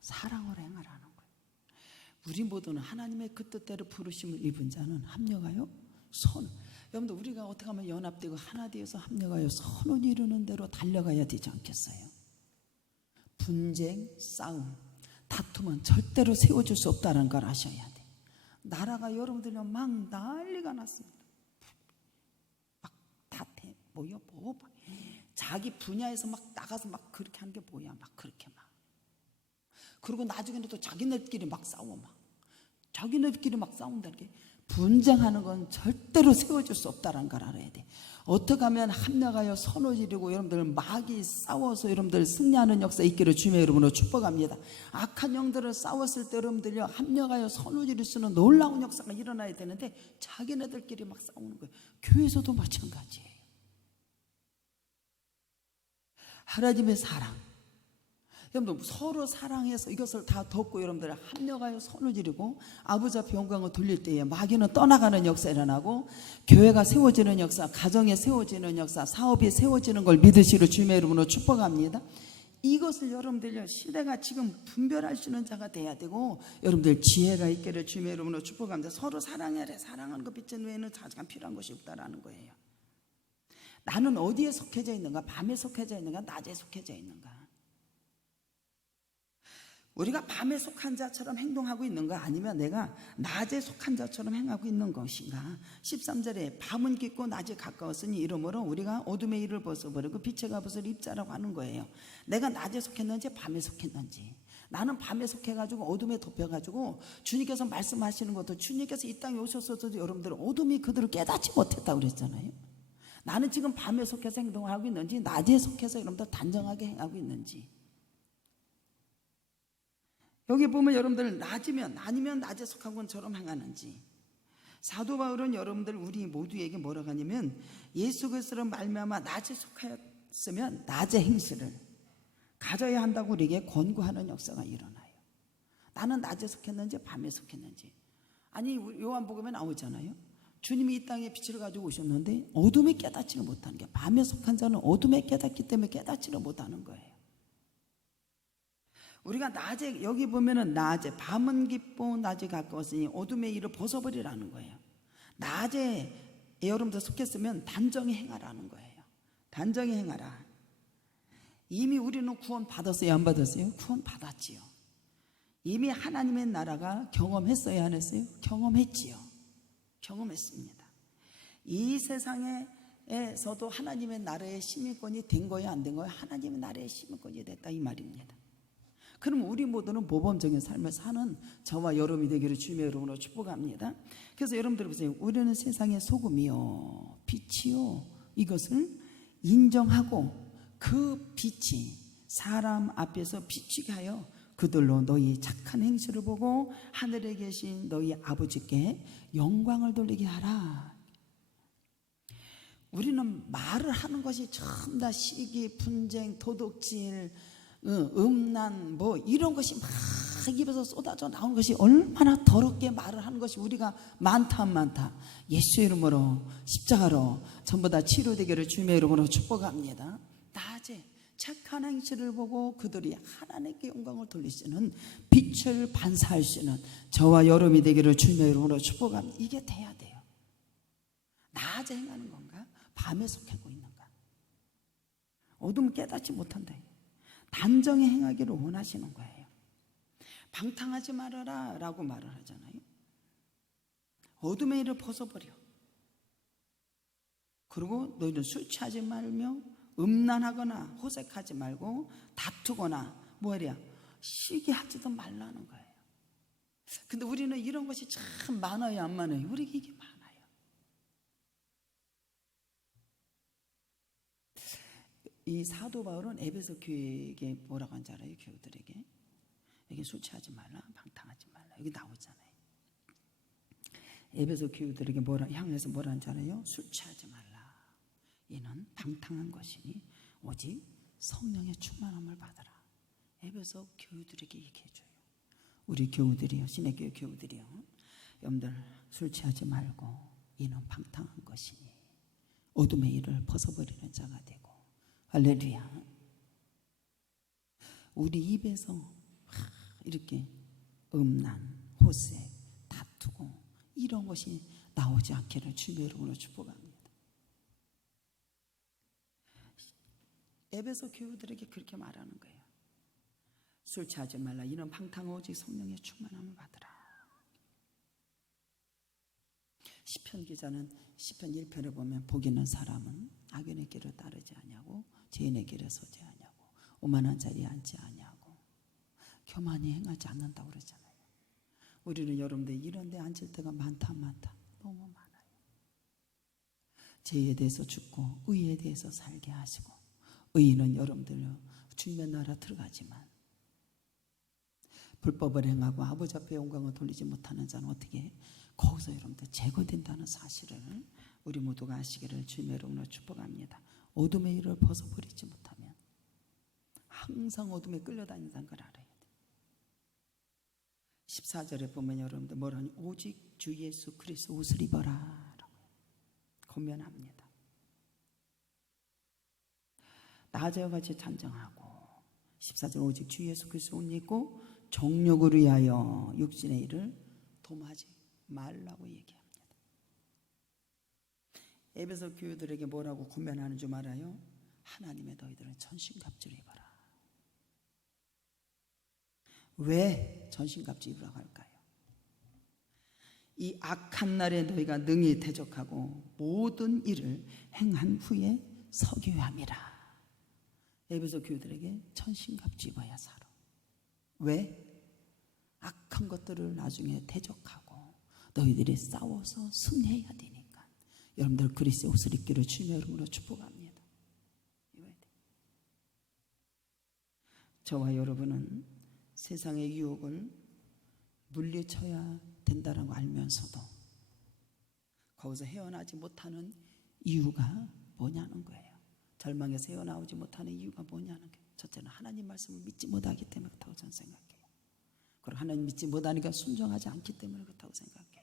사랑으로 행하라는 거예요. 우리 모두는 하나님의 그 뜻대로 부르심을 입은 자는 합력하여 선. 여러분들 우리가 어떻게 하면 연합되고 하나 되어서 합력하여 선을 이루는 대로 달려가야 되지 않겠어요? 분쟁, 싸움, 다툼은 절대로 세워줄 수 없다는 걸 아셔야 돼. 나라가 여러분들이랑 막 난리가 났습니다. 막 다태 뭐야 뭐 자기 분야에서 막 나가서 막 그렇게 하는 게 뭐야 막 그렇게 막. 그리고 나중에는 또 자기네들끼리 막 싸워 막. 자기네들끼리 막 싸운다는 게 분쟁하는 건 절대로 세워줄 수 없다는 걸 알아야 돼. 어떻게 하면 합력하여 선을 이루고 여러분들 막이 싸워서 여러분들 승리하는 역사 있기를 주님의 이름으로 축복합니다. 악한 영들을 싸웠을 때 여러분들요 합력하여 선을 이룰 수 있는 놀라운 역사가 일어나야 되는데 자기네들끼리 막 싸우는 거예요. 교회에서도 마찬가지예요. 하나님의 사랑 여러분들 서로 사랑해서 이것을 다 덮고 여러분들 합력하여 선을 이루고 아버지 앞에 영광을 돌릴 때에 마귀는 떠나가는 역사 일어나고 교회가 세워지는 역사, 가정에 세워지는 역사, 사업이 세워지는 걸 믿으시를 주님의 이름으로 축복합니다. 이것을 여러분들 시대가 지금 분별할 수 있는 자가 돼야 되고 여러분들 지혜가 있기를 주님의 이름으로 축복합니다. 서로 사랑해야 돼. 사랑하는 것 빛은 외에는 자가 필요한 것이 없다라는 거예요. 나는 어디에 속해져 있는가? 밤에 속해져 있는가? 낮에 속해져 있는가? 우리가 밤에 속한 자처럼 행동하고 있는가 아니면 내가 낮에 속한 자처럼 행하고 있는 것인가. 13절에 밤은 깊고 낮에 가까웠으니 이러므로 우리가 어둠의 일을 벗어버리고 빛의 갑옷을 입자라고 하는 거예요. 내가 낮에 속했는지 밤에 속했는지. 나는 밤에 속해가지고 어둠에 덮여가지고 주님께서 말씀하시는 것도 주님께서 이 땅에 오셨어도 여러분들 어둠이 그들을 깨닫지 못했다고 그랬잖아요. 나는 지금 밤에 속해서 행동하고 있는지 낮에 속해서 여러분들 단정하게 행하고 있는지. 여기 보면 여러분들 낮이면 아니면 낮에 속한 것처럼 행하는지. 사도 바울은 여러분들 우리 모두에게 뭐라고 하냐면 예수 그리스도로 말미암아 낮에 속하였으면 낮의 행실을 가져야 한다고 우리에게 권고하는 역사가 일어나요. 나는 낮에 속했는지 밤에 속했는지. 아니 요한복음에 나오잖아요. 주님이 이 땅에 빛을 가지고 오셨는데 어둠이 깨닫지를 못하는 게 밤에 속한 자는 어둠에 깨닫기 때문에 깨닫지를 못하는 거예요. 우리가 낮에 여기 보면은 낮에 밤은 깊고 낮에 가까웠으니 어둠의 일을 벗어버리라는 거예요. 낮에 여러분들 속했으면 단정히 행하라는 거예요. 단정히 행하라. 이미 우리는 구원 받았어요? 안 받았어요? 구원 받았지요. 이미 하나님의 나라가 경험했어요? 안 했어요? 경험했지요. 경험했습니다. 이 세상에서도 하나님의 나라의 시민권이 된 거예요? 안 된 거예요? 하나님의 나라의 시민권이 됐다 이 말입니다. 그럼 우리 모두는 모범적인 삶을 사는 저와 여러분이 되기를 주님의 이름으로 축복합니다. 그래서 여러분들 보세요. 우리는 세상의 소금이요 빛이요 이것을 인정하고 그 빛이 사람 앞에서 비치게 하여 그들로 너희 착한 행실을 보고 하늘에 계신 너희 아버지께 영광을 돌리게 하라. 우리는 말을 하는 것이 전부 다 시기, 분쟁, 도둑질, 음란 뭐 이런 것이 막 입에서 쏟아져 나오는 것이 얼마나 더럽게 말을 하는 것이 우리가 많다. 예수 이름으로 십자가로 전부 다 치료되기를 주님의 이름으로 축복합니다. 낮에 착한 행실을 보고 그들이 하나님께 영광을 돌리시는 빛을 반사할 수 있는 저와 여러분이 되기를 주님의 이름으로 축복합니다. 이게 돼야 돼요. 낮에 행하는 건가? 밤에 속하고 있는가? 어둠을 깨닫지 못한다. 단정히 행하기를 원하시는 거예요. 방탕하지 말아라 라고 말을 하잖아요. 어둠의 일을 벗어버려. 그리고 너희는 술 취하지 말며 음란하거나 호색하지 말고 다투거나 뭐야 시기하지도 말라는 거예요. 근데 우리는 이런 것이 참 많아요, 안 많아요? 우리에게 이게 많아요. 이 사도 바울은 에베소 교회에게 뭐라고 한지 알아요? 교우들에게 여기 술 취하지 말라, 방탕하지 말라, 여기 나오잖아요. 에베소 교우들에게 향해서 뭐라 한지 알아요? 술 취하지 말라. 이는 방탕한 것이니 오직 성령의 충만함을 받아라. 에베소 교우들에게 얘기해줘요. 우리 교우들이요, 신의교회 교우들이요, 여러분들 술 취하지 말고 이는 방탕한 것이니 어둠의 일을 벗어버리는 자가 되고. 할렐루야. 우리 입에서 이렇게 음란, 호색, 다투고 이런 것이 나오지 않기를 주님의 이름으로 축복합니다. 에베소 교우들에게 그렇게 말하는 거예요. 술 취하지 말라. 이는 방탕 오직 성령의 충만함을 받으라. 시편 기자는 시편 1편에 보면 복 있는 사람은 악인의 길을 따르지 아니하고 죄인의 길에 서지 아니하고 오만한 자리에 앉지 아니하고 교만히 행하지 않는다고 그러잖아요. 우리는 여러분들 이런 데 앉을 때가 많다 너무 많아요. 죄에 대해서 죽고 의에 대해서 살게 하시고, 의인은 여러분들 주님의 나라 들어가지만 불법을 행하고 아버지 앞에 영광을 돌리지 못하는 자는 어떻게 거기서 여러분들 제거된다는 사실을 우리 모두가 아시기를 주님의 이름으로 축복합니다. 어둠의 일을 벗어버리지 못하면 항상 어둠에 끌려다닌다는 걸 알아야 돼요. 14절에 보면 여러분들 뭐라니? 오직 주 예수 그리스도 옷을 입어라 라고 권면합니다. 낮에와 같이 찬정하고, 14절 오직 주 예수 그리스도 옷 입고 정욕을 위하여 육신의 일을 도모하지 말라고 얘기합니다. 에베소 교우들에게 뭐라고 권면하는 줄 알아요? 하나님의 너희들은 전신갑주를 입어라. 왜 전신갑주 입으라고 할까요? 이 악한 날에 너희가 능히 대적하고 모든 일을 행한 후에 서기야 함이라. 에베소 교우들에게 전신갑주 입어야 살아. 왜? 악한 것들을 나중에 대적하고 너희들이 싸워서 승리해야 되니까. 여러분들 그리스도의 옷을 입기를 주님의 이름으로 축복합니다. 입어야 돼. 저와 여러분은 세상의 유혹을 물리쳐야 된다는 거 알면서도 거기서 헤어나지 못하는 이유가 뭐냐는 거예요. 절망에서 헤어나오지 못하는 이유가 뭐냐는 거예요. 첫째는 하나님 말씀을 믿지 못하기 때문에 그렇다고 저는 생각해요. 그리고 하나님 믿지 못하니까 순종하지 않기 때문에 그렇다고 생각해요.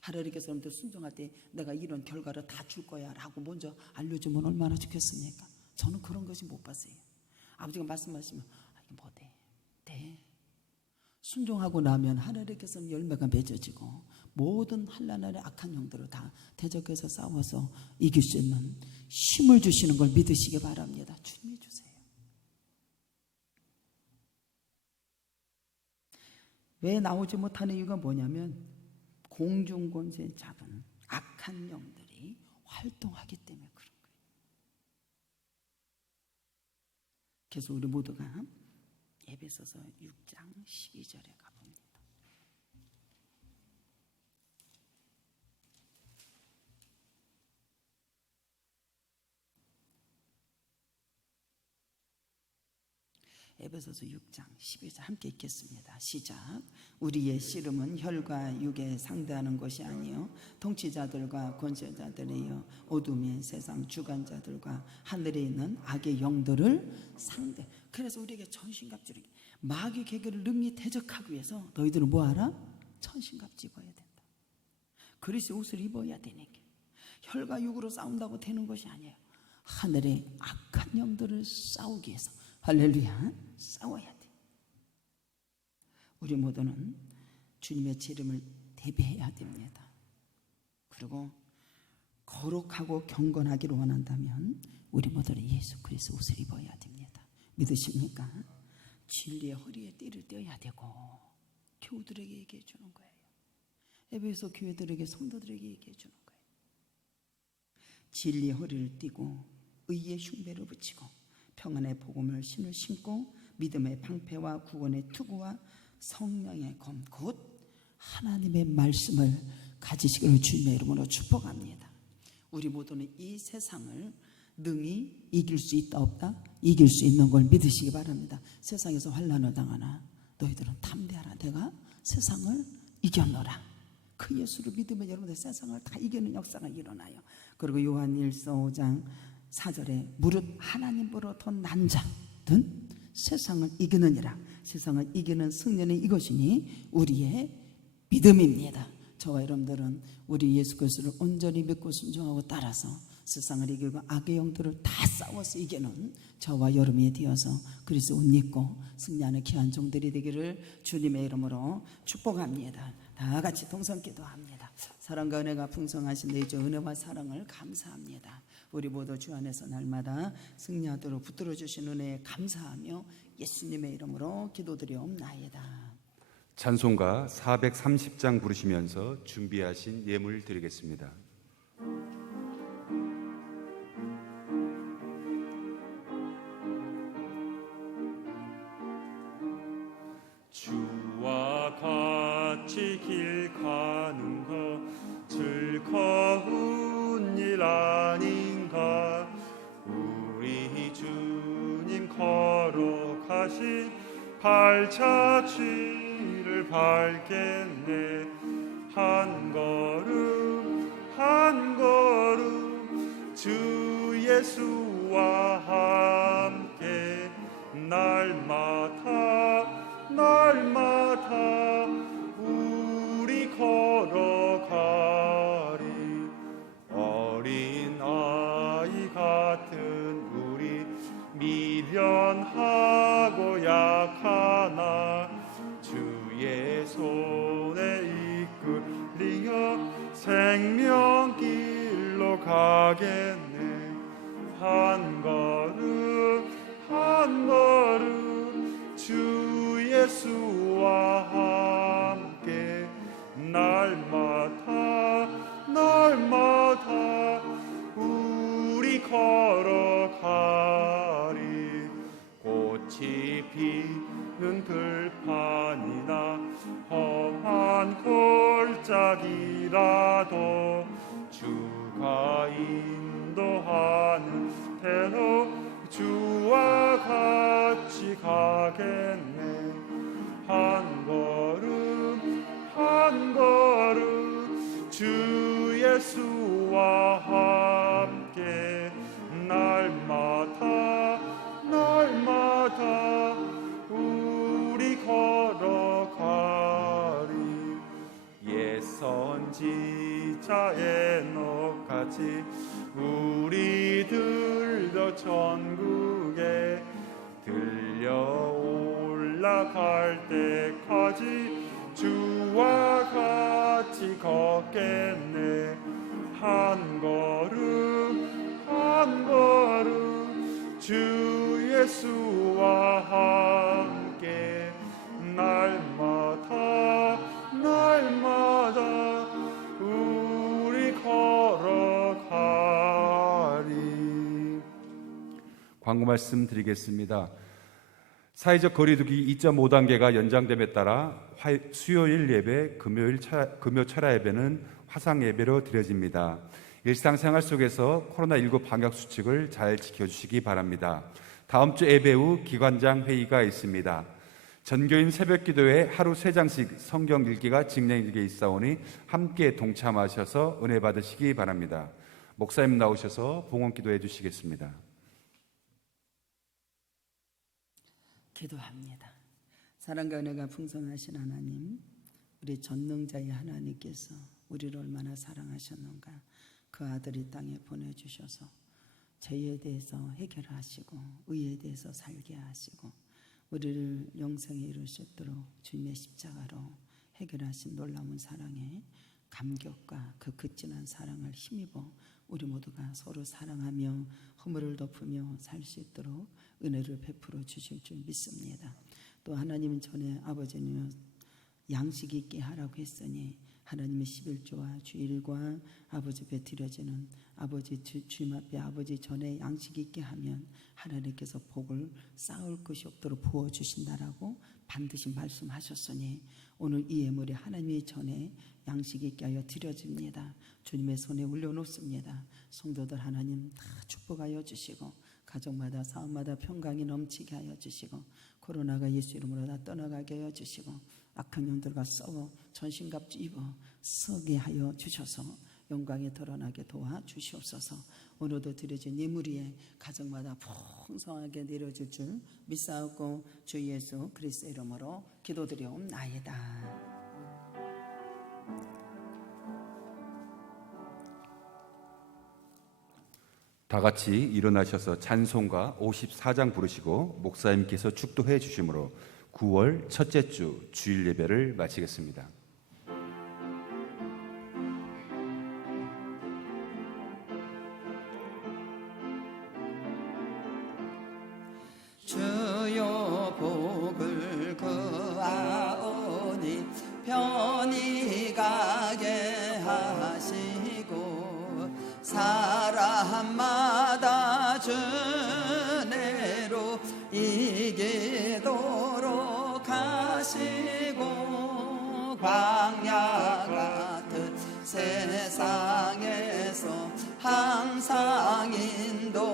하나님께서 여러분들 순종할 때 내가 이런 결과를 다 줄 거야 라고 먼저 알려주면 얼마나 좋겠습니까? 저는 그런 것이 못 봤어요. 아버지가 말씀하시면 이게 뭐 돼? 네. 순종하고 나면 하나님께서는 열매가 맺어지고 모든 한란날의 악한 영들을 다 대적해서 싸워서 이길 수 있는 힘을 주시는 걸 믿으시기 바랍니다. 주님이 주세요. 왜 나오지 못하는 이유가 뭐냐면 공중권세 잡은 악한 영들이 활동하기 때문에 그런 거예요. 그래서 우리 모두가 에베소서 6장 12절에 가봅니다. 에베소서 6장 12절 함께 읽겠습니다. 시작. 우리의 씨름은 혈과 육에 상대하는 것이 아니요 통치자들과 권세자들이요 어둠의 세상 주관자들과 하늘에 있는 악의 영들을 상대. 그래서 우리에게 전신갑주를, 마귀 계계를 능히 대적하기 위해서 너희들은 뭐하라? 전신갑주 입어야 된다. 그리스도의 옷을 입어야 되니까. 혈과 육으로 싸운다고 되는 것이 아니에요. 하늘의 악한 영들을 싸우기 위해서, 할렐루야, 싸워야 돼. 우리 모두는 주님의 재림을 대비해야 됩니다. 그리고 거룩하고 경건하기를 원한다면 우리 모두는 예수 그리스도 옷을 입어야 됩니다. 믿으십니까? 진리의 허리에 띠를 떼어야 되고 교우들에게 얘기해 주는 거예요. 에베소 교회들에게 성도들에게 얘기해 주는 거예요. 진리의 허리를 띠고 의의 흉배를 붙이고 평안의 복음을 신을 신고 믿음의 방패와 구원의 투구와 성령의 검 곧 하나님의 말씀을 가지시기를 주님의 이름으로 축복합니다. 우리 모두는 이 세상을 능히 이길 수 있다 없다? 이길 수 있는 걸 믿으시기 바랍니다. 세상에서 환난을 당하나 너희들은 담대하라. 내가 세상을 이겼노라. 그 예수를 믿으면 여러분들 세상을 다 이기는 역사가 일어나요. 그리고 요한일서 5장 4절에 무릇 하나님으로부터 난 자든 세상을 이기느니라. 세상을 이기는 승리는 이것이니 우리의 믿음입니다. 저와 여러분들은 우리 예수 그리스도를 온전히 믿고 순종하고 따라서 세상을 이기고 악의 영들을 다 싸워서 이기는 저와 여러분이 되어서 그리스도 옷 입고 승리하는 귀한 종들이 되기를 주님의 이름으로 축복합니다. 다 같이 동성 기도합니다. 사랑과 은혜가 풍성하신 내 주 은혜와 사랑을 감사합니다. 우리 모두 주 안에서 날마다 승리하도록 붙들어 주신 은혜에 감사하며 예수님의 이름으로 기도드리옵나이다. 찬송가 430장 부르시면서 준비하신 예물 드리겠습니다. 주와 같이 길 가는 것 즐거운 일 아닌가. 우리 주님 걸어가신 발자취를 밟겠네. 한 걸음 한 걸음 주 예수와 함께 날마다 우리 걸어가리. 어린아이 같은 우리 미련하고 약하나 주의 손에 이끌리어 생명길로 가겠네. 한 걸음 한 걸음 주 예수와 함께 날마다 우리 걸어가리. 꽃이 피는 들판이나 험한 골짜기라도 주가 인도하는 대로 주와 같이 가겠네. 한 걸음 한 걸음 주 예수와 함께 날마다 우리 걸어가리. 옛 선지자 에녹같이 우리들도 천국에 들려 올라갈 때까지 주와 같이 걷겠네. 한 걸음 한 걸음 주 예수와 함께 날마다 우리 걸어가리. 광고 말씀 드리겠습니다. 사회적 거리두기 2.5단계가 연장됨에 따라 수요일 예배, 금요 철야 예배는 화상 예배로 드려집니다. 일상생활 속에서 코로나19 방역 수칙을 잘 지켜주시기 바랍니다. 다음 주 예배 후 기관장 회의가 있습니다. 전교인 새벽기도에 하루 3장씩 성경 읽기가 진행되게 있사오니 함께 동참하셔서 은혜 받으시기 바랍니다. 목사님 나오셔서 봉헌기도해 주시겠습니다. 기도합니다. 사랑과 은혜가 풍성하신 하나님, 우리 전능자의 하나님께서 우리를 얼마나 사랑하셨는가. 그 아들이 땅에 보내주셔서 죄에 대해서 해결하시고 의에 대해서 살게 하시고 우리를 영생에 이룰 수 있도록 주님의 십자가로 해결하신 놀라운 사랑에 감격과 그 극진한 사랑을 힘입어 우리 모두가 서로 사랑하며 허물을 덮으며 살 수 있도록 은혜를 베풀어 주실 줄 믿습니다. 또 하나님 전에 아버지님 양식 있게 하라고 했으니 하나님의 11조와 주일과 아버지 앞에 드려지는 아버지 주님 앞에 아버지 전에 양식 있게 하면 하나님께서 복을 쌓을 것이 없도록 부어주신다라고 반드시 말씀하셨으니 오늘 이 예물이 하나님의 전에 양식 있게 하여 드려집니다. 주님의 손에 올려놓습니다. 성도들 하나님 다 축복하여 주시고 가정마다 사업마다 평강이 넘치게 하여 주시고 코로나가 예수 이름으로 다 떠나가게 하여 주시고 악한 영들과 싸워 전신갑주 입어 서게 하여 주셔서 영광에 드러나게 도와 주시옵소서. 오늘도 드려진 예물 위에 가정마다 풍성하게 내려줄 줄 믿사옵고 주 예수 그리스도 이름으로 기도드리옵나이다. 다 같이 일어나셔서 찬송가 54장 부르시고 목사님께서 축도해 주심으로 9월 첫째 주 주일 예배를 마치겠습니다. 주여 복을 그하오니 편히 가게 하시고 사람마다 주내로 이기도록 하시고 광야 같은 세상에서 항상 인도하소서.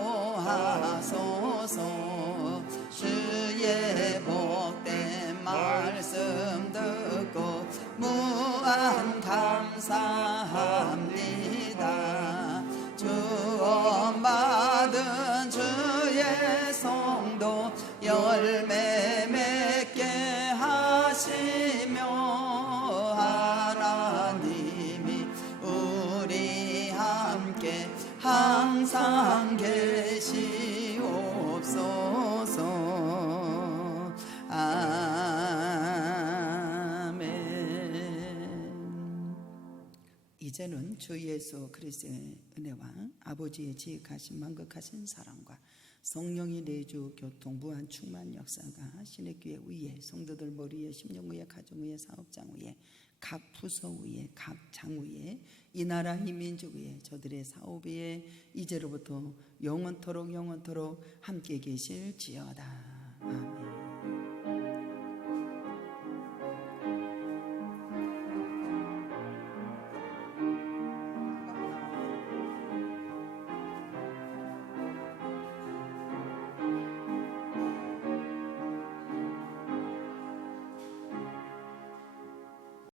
주의 복된 말씀 듣고 무한 감사합니다. 주恩받은 주의 성도 열매 맺게 하시며 하나님이 우리 함께 항상 계시옵소서. 아멘. 이제는 주 예수 그리스도의 은혜와 아버지의 지극하신 만극하신 사랑과 성령의 내주 교통 무한 충만 역사가 신의 교회 위에 성도들 머리에 심령 위에 가정 위에 사업장 위에 각 부서 위에 각 장 위에 이 나라 이 민족 위에 저들의 사업 위에 이제로부터 영원토록 함께 계실지어다.